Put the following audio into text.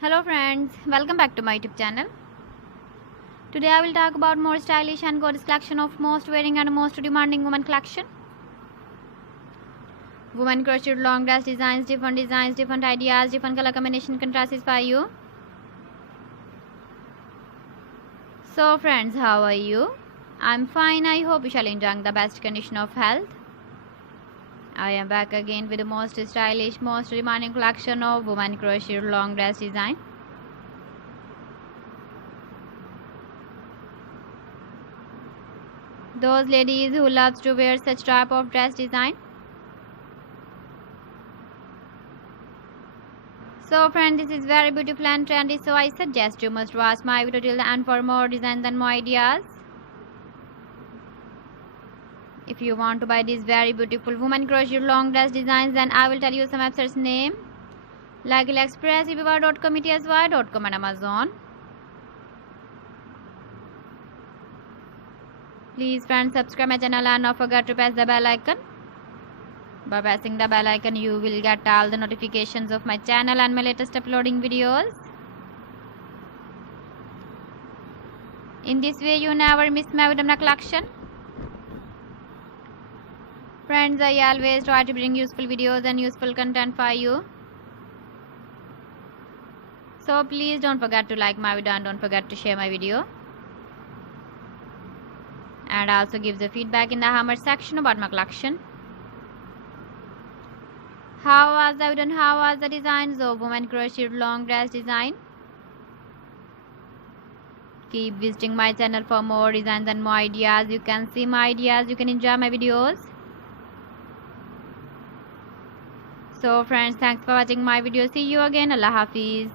Hello friends, welcome back to my YouTube channel. Today I will talk about more stylish and gorgeous collection of most wearing and most demanding women collection. Women crocheted long dress designs, different ideas, different color combination contrasts for you. So friends, how are you? I'm fine. I hope you shall enjoy the best condition of health. I am back again with the most stylish, most demanding collection of women crocheted long dress design. Those ladies who loves to wear such type of dress design. So friends, this is very beautiful and trendy, so I suggest you must watch my video till the end for more designs and more ideas. If you want to buy these very beautiful women crochet long dress designs, then I will tell you some websites name like AliExpress, eBay.com, ETSY.com and Amazon. Please friends, subscribe my channel and don't forget to press the bell icon. By pressing the bell icon, you will get all the notifications of my channel and my latest uploading videos. In this way, you never miss my video collection. Friends, I always try to bring useful videos and useful content for you. So please don't forget to like my video and don't forget to share my video. And also give the feedback in the comment section about my collection. How was the video and how was the designs of women crocheted long dress design? Keep visiting my channel for more designs and more ideas. You can see my ideas, you can enjoy my videos. So friends, thanks for watching my video. See you again. Allah Hafiz.